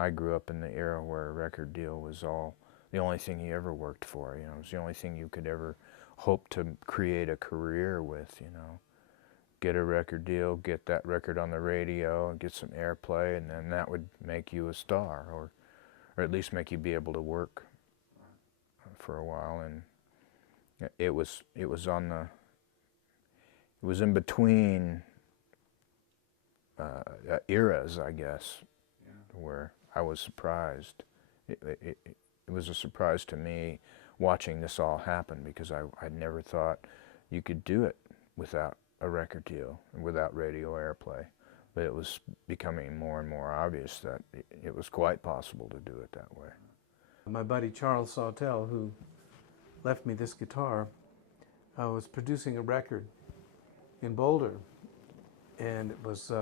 I grew up in the era where a record deal was the only thing you ever worked for. You know, it was the only thing you could ever hope to create a career with. You know, get a record deal, get that record on the radio, get some airplay, and then that would make you a star, or at least make you be able to work for a while. And it was in between eras, I guess, where I was surprised. It was a surprise to me watching this all happen, because I never thought you could do it without a record deal and without radio airplay. But it was becoming more and more obvious that it was quite possible to do it that way. My buddy Charles Sawtell, who left me this guitar, was producing a record in Boulder, and it was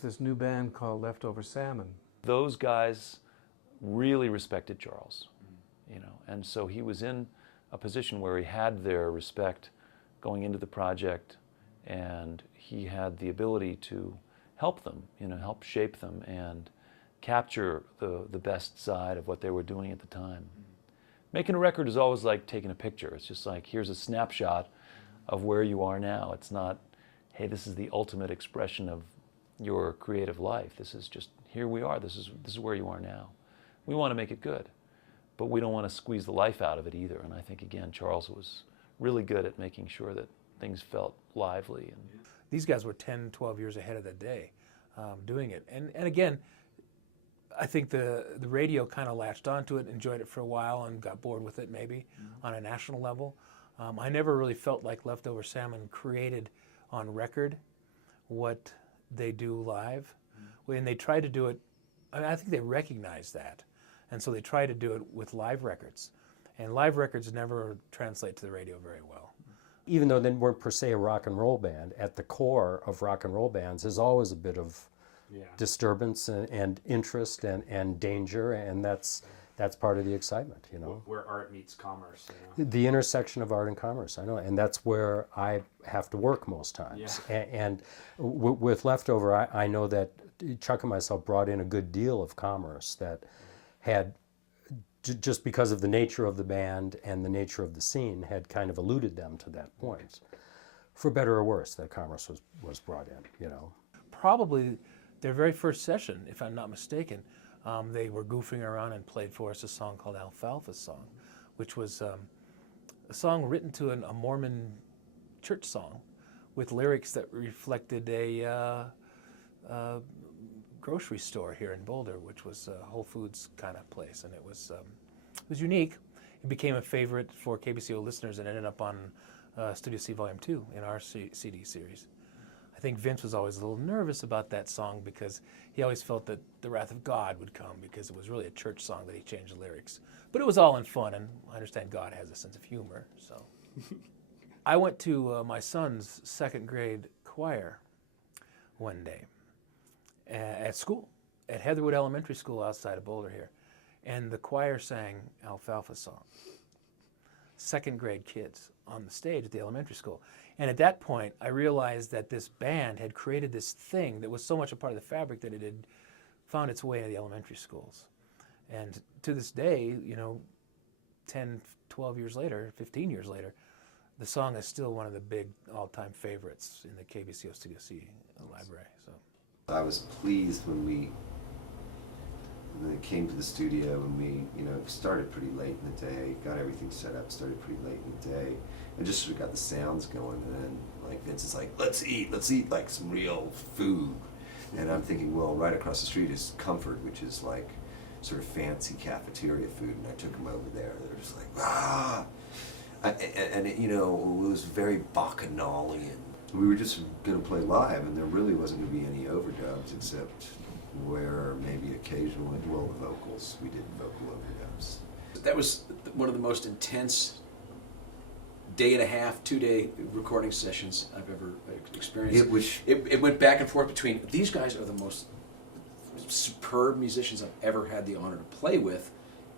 this new band called Leftover Salmon. Those guys really respected Charles, you know, and so he was in a position where he had their respect going into the project, and he had the ability to help them, you know, help shape them and capture the best side of what they were doing at the time. Making a record is always like taking a picture. It's just like, here's a snapshot of where you are now. It's not, hey, this is the ultimate expression of your creative life. This is just, here we are. This is where you are now. We want to make it good, but we don't want to squeeze the life out of it either. And I think, again, Charles was really good at making sure that things felt lively. And these guys were 10, 12 years ahead of the day doing it. And again, I think the radio kind of latched onto it, enjoyed it for a while, and got bored with it maybe on a national level. I never really felt like Leftover Salmon created on record what they do live. When they tried to do it, I think they recognized that. And so they tried to do it with live records. And live records never translate to the radio very well. Even though they weren't per se a rock and roll band, at the core of rock and roll bands is always a bit of disturbance and interest and danger, and that's part of the excitement, you know. Where art meets commerce, you know? The intersection of art and commerce, I know, and that's where I have to work most times. Yeah. And with Leftover, I know that Chuck and myself brought in a good deal of commerce that had, just because of the nature of the band and the nature of the scene, had kind of eluded them to that point. For better or worse, that commerce was brought in, you know. Probably their very first session, if I'm not mistaken, they were goofing around and played for us a song called Alfalfa Song, which was a song written to a Mormon church song with lyrics that reflected a grocery store here in Boulder, which was a Whole Foods kind of place, and it was unique. It became a favorite for KBCO listeners and ended up on Studio C Volume 2 in our CD series. I think Vince was always a little nervous about that song because he always felt that the wrath of God would come, because it was really a church song that he changed the lyrics. But it was all in fun, and I understand God has a sense of humor. So I went to my son's second grade choir one day at school, at Heatherwood Elementary School outside of Boulder here. And the choir sang Alfalfa Song. Second grade kids on the stage at the elementary school. And at that point, I realized that this band had created this thing that was so much a part of the fabric that it had found its way into the elementary schools. And to this day, you know, 10, 12 years later, 15 years later, the song is still one of the big all-time favorites in the KBCO Studio C library. So I was pleased when it came to the studio, and we, you know, started pretty late in the day, got everything set up, started pretty late in the day, and just sort of got the sounds going. And then, like, Vince is like, let's eat like some real food. And I'm thinking, well, right across the street is Comfort, which is like sort of fancy cafeteria food. And I took them over there. They're just like, ah! And it, you know, it was very bacchanalian. We were just going to play live, and there really wasn't going to be any overdubs, except where maybe occasionally, well, the vocals, we did vocal overdubs. That was one of the most intense day and a half, 2-day recording sessions I've ever experienced. It went back and forth between, these guys are the most superb musicians I've ever had the honor to play with,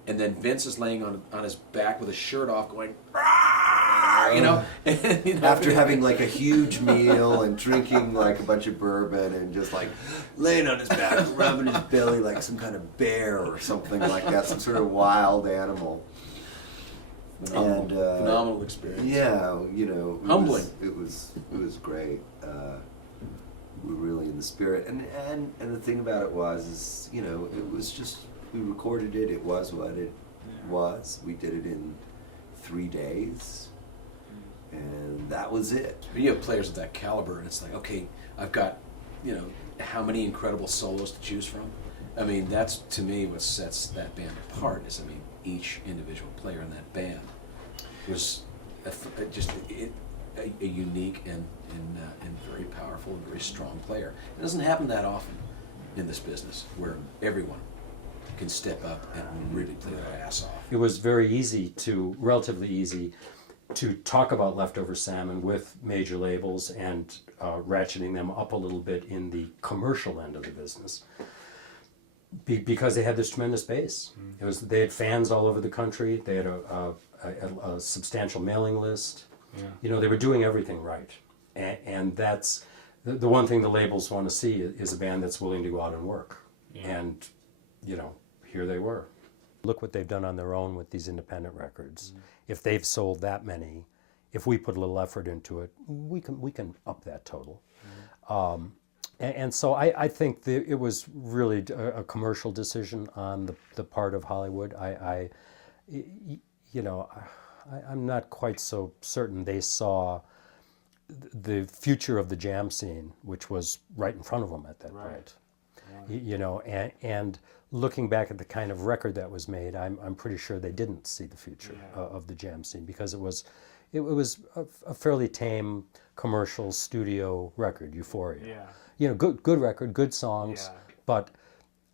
and then Vince is laying on his back with his shirt off going, "Rah!" car, you know. After having like a huge meal and drinking like a bunch of bourbon and just like laying on his back, rubbing his belly like some kind of bear or something like that, some sort of wild animal. Phenomenal experience. Yeah, you know, Humbling. It was great. We were really in the spirit, and the thing about it is, you know, it was just, we recorded it. It was what it was. We did it in 3 days, and that was it. When you have players of that caliber, and it's like, okay, I've got, you know, how many incredible solos to choose from. I mean, that's to me what sets that band apart. Is, I mean, each individual player in that band was a unique and very powerful and very strong player. It doesn't happen that often in this business where everyone can step up and really play their ass off. It was relatively easy to talk about Leftover Salmon with major labels and ratcheting them up a little bit in the commercial end of the business. Because they had this tremendous base. They had fans all over the country. They had a substantial mailing list. Yeah. You know, they were doing everything right. And that's the one thing the labels want to see is a band that's willing to go out and work. Yeah. And, you know, here they were. Look what they've done on their own with these independent records. If they've sold that many, if we put a little effort into it, we can up that total. And so I think it was really a commercial decision on the part of Hollywood. I'm not quite so certain they saw the future of the jam scene, which was right in front of them at that point. Right. You know, and looking back at the kind of record that was made, I'm pretty sure they didn't see the future of the jam scene, because it was a fairly tame commercial studio record, Euphoria. Yeah. You know, good record, good songs, but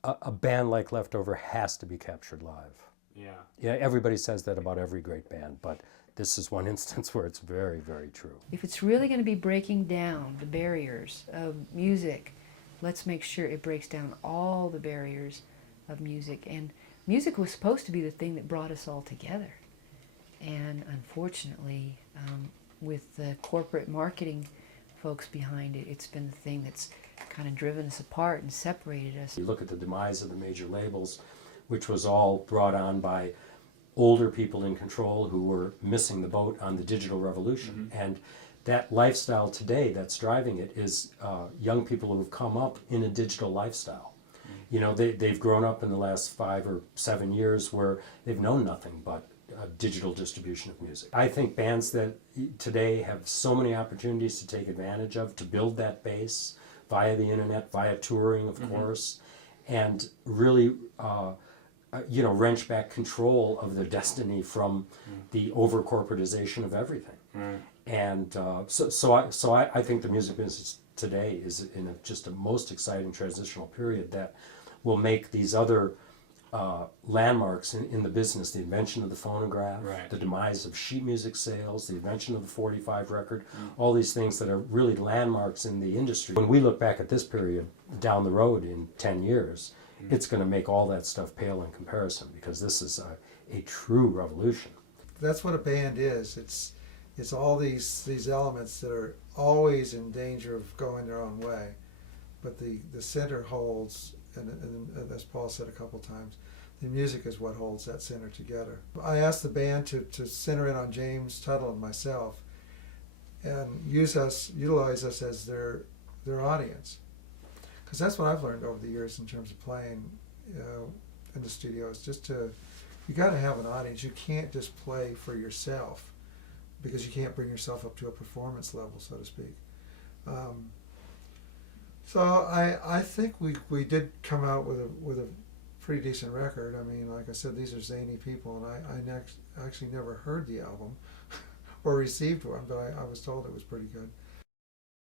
a band like Leftover has to be captured live. Yeah. Yeah. Everybody says that about every great band, but this is one instance where it's very, very true. If it's really going to be breaking down the barriers of music, let's make sure it breaks down all the barriers of music. And music was supposed to be the thing that brought us all together. And unfortunately, with the corporate marketing folks behind it, it's been the thing that's kind of driven us apart and separated us. You look at the demise of the major labels, which was all brought on by older people in control who were missing the boat on the digital revolution. Mm-hmm. And that lifestyle today that's driving it is young people who have come up in a digital lifestyle. Mm-hmm. You know, they've grown up in the last 5 or 7 years where they've known nothing but digital distribution of music. I think bands that today have so many opportunities to take advantage of, to build that base via the internet, via touring, of course, and really wrench back control of their destiny from the over-corporatization of everything. And so I think the music business today is in just a most exciting transitional period that will make these other landmarks in the business, the invention of the phonograph, the demise of sheet music sales, the invention of the 45 record, all these things that are really landmarks in the industry. When we look back at this period down the road in 10 years, it's going to make all that stuff pale in comparison, because this is a true revolution. That's what a band is. It's all these elements that are always in danger of going their own way, but the center holds, and as Paul said a couple times, the music is what holds that center together. I asked the band to center in on James Tuttle and myself and utilize us as their audience. Because that's what I've learned over the years in terms of playing in the studio, is you got to have an audience. You can't just play for yourself, because you can't bring yourself up to a performance level, so to speak. So I think we did come out with a pretty decent record. I mean, like I said, these are zany people, and I actually never heard the album or received one, but I was told it was pretty good.